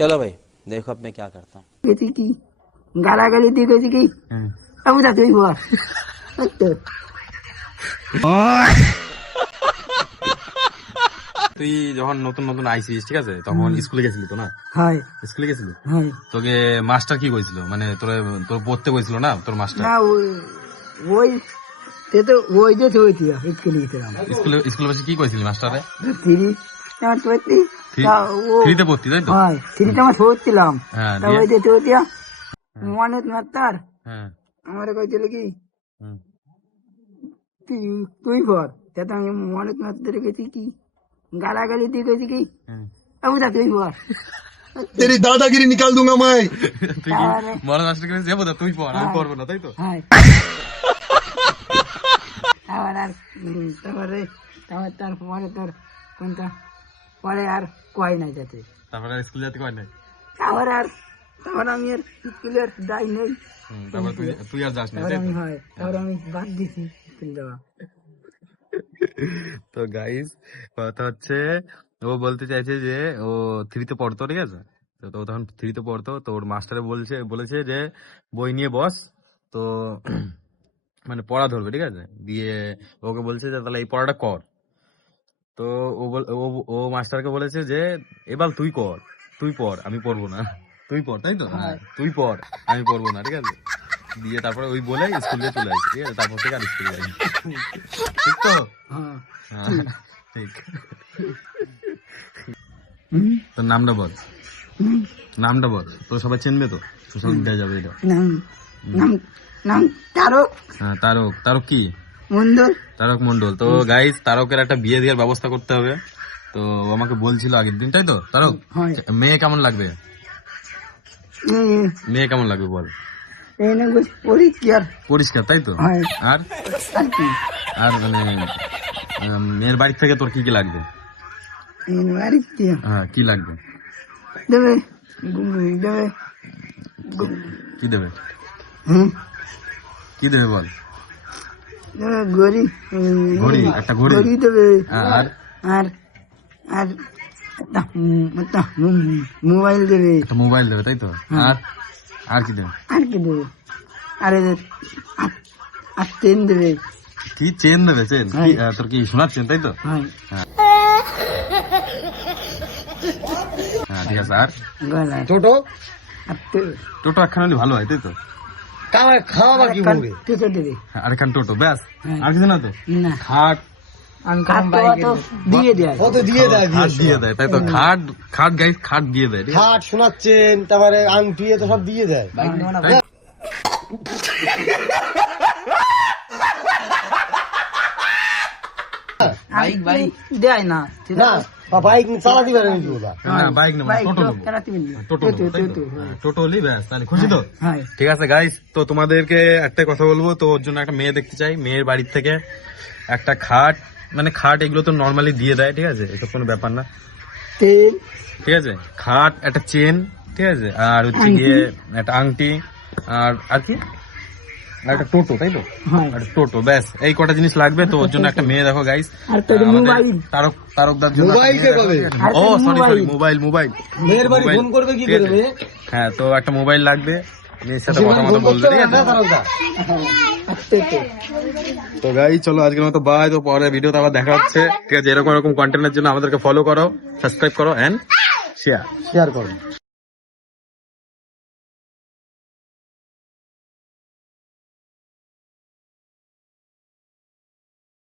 चलो भाई देखो अब मैं क्या करता हूँ। কি গালাগালি দিয়ে গেছি কি আমি তা তুই বল তুই যখন নতুন নতুন আইসিস ঠিক আছে তখন স্কুলে গেছিলি তো না? হয় স্কুলে গেছিলি? হয় তোকে মাস্টার কি কইছিল, মানে তোর পড়তে কইছিল না তোর মাস্টার? না ওই তে তো ওই যে হইতি স্কুলে গেছিলাম স্কুলে বসে কি কইছিলি মাস্টারে? থ্রি আমার পড়তি ফ্রিতে পড়তি তাই তো? হয় থ্রিতে আমার পড়ছিলাম হ্যাঁ তা ওই যে হইতি মনে মাস্টার হ্যাঁ আমারে কইছিল কি হুম। তুই পড় তা আমি মনে মাস্টার গেছি কি গালাগালি দিয়ে গেছি কি আমি তা তুই পড় तेरी दादागिरी निकाल दूंगा मैं। তুই কি মনে মাস্টারকে যাবো না তুই পড়, আমি পড়বো না তাই তো? হয় আবার আর তারপরে তারপরে তোর কোনটা পরে আর কয় নাই যাতে তারপরে স্কুল যেতে কয় নাই? তারপর আমি আর স্কুলে যাই নেই তারপর তুই আর যাস না তারপর তাই আমি তো? হয় তারপর আমি বাদ দিছি স্কুল যাওয়া তো গাইস কথা হচ্ছে ও বলতে চাইছে যে ও থ্রিতে পড়তো ঠিক আছে, তো ও তখন থ্রিতে পড়তো, তো ওর মাস্টারে বলেছে যে বই নিয়ে বস, তো মানে পড়া ধরবে ঠিক আছে, দিয়ে ওকে বলছে যে তাহলে এই পড়াটা কর। তো ও মাস্টারকে বলেছে যে এবার তুই কর, তুই পড়, আমি পড়বো না, তুই পড় তাই তো? হ্যাঁ তুই পড়, আমি পড়বো না ঠিক আছে। দিয়ে তারপরে ওই বলে স্কুলে চলে আসি ঠিক আছে, তারপর থেকে আর স্কুলে যাই ঠিক তো? হ্যাঁ হ্যাঁ ঠিক। তোর নামটা বল, নামটা বল, তোর সবাই চিনবে তো, সোশ্যাল মিডিয়া যাবে এটা। নাম নাম নাম তারক হ্যাঁ তারক, তারক কি? মন্ডল তারক মন্ডল। তো গাইস তারকের একটা বিয়ে দেওয়ার ব্যবস্থা করতে হবে, তো ও আমাকে বলছিল আগের দিন তাই তো? তারক হয় মেয়ে কেমন লাগবে, মেয়ে কেমন লাগবে বল? এনে পরিষ্কার পরিষ্কার তাই তো? হয় আর আর কি আর মানে মেয়ের বাড়ি থেকে তোর কি কি লাগবে? এনে বাড়িতে হ্যাঁ কি লাগবে? দেবে কি দেবে, হুম কি দেবে বল? ঘড়ি ঘড়ি, একটা ঘড়ি দেবে আর আর আর একটা মোবাইল দেবে, একটা মোবাইল দেবে তাই তো? আর আর কি দেবে? আর কি দেবে আর আর চেন দেবে, কি চেন দেবে? চেন কি? তোর কি সোনার চেন তাই তো? হয় হ্যাঁ ঠিক আছে। আর গলা টোটো আর টোটো একখান হলে ভালো হয় তাই তো? খাওয়া কি বলবে? টিকে দেবে হ্যাঁ, আর একখান টোটো ব্যাস, হ্যাঁ। আর কিছু না তো? না খাট, দিয়ে দেয় কত দিয়ে দেয় খাট দিয়ে দেয় তাই তো? খাট খাট গাইস, খাট দিয়ে দেয় ঠিক আছে? খাট শোনাচ্ছেন, তারপরে আংটি তো সব দিয়ে দেয়। বাইক দেয় না না বাইক চালাতে পারে নাকি ওরা? না বাইক নেবো না, বাইক টোটো নেবো, চালাতে পারবি না। টোটো নেবো তাই তো? হ্যাঁ, টোটো হলেই ব্যাস, তাহলে খুশি তো? হয় ঠিক আছে গাইস, তো তোমাদেরকে একটা কথা বলবো, তো ওর জন্য একটা মেয়ে দেখতে চাই, মেয়ের বাড়ির থেকে একটা খাট, মানে খাট এগুলো তো নর্মালি দিয়ে দেয় ঠিক আছে, এটা কোনো ব্যাপার না তেল ঠিক আছে। খাট, একটা চেন ঠিক আছে, আর হচ্ছে গিয়ে একটা আংটি, আর আর কি, আর একটা টোটো তাই তো? হয় একটা টোটো ব্যাস, এই কটা জিনিস লাগবে। তো ওর জন্য একটা মেয়ে দেখো গাইস, আর তোর মোবাইল তারকদার জন্য মোবাইল কে পাবে? ও সরি মোবাইল, মেয়ের বাড়ি ফোন করবে কি করবে? হ্যাঁ তো একটা মোবাইল লাগবে, মেয়ের সাথে কথা মতো বলবে ঠিক আছে। তো গাইস চলো আজকের মতো বাই, তো পরের ভিডিওতে আবার দেখা হচ্ছে ঠিক আছে। এরকম কন্টেন্টের জন্য আমাদেরকে ফলো করো, সাবস্ক্রাইব করো এন্ড শেয়ার শেয়ার করো।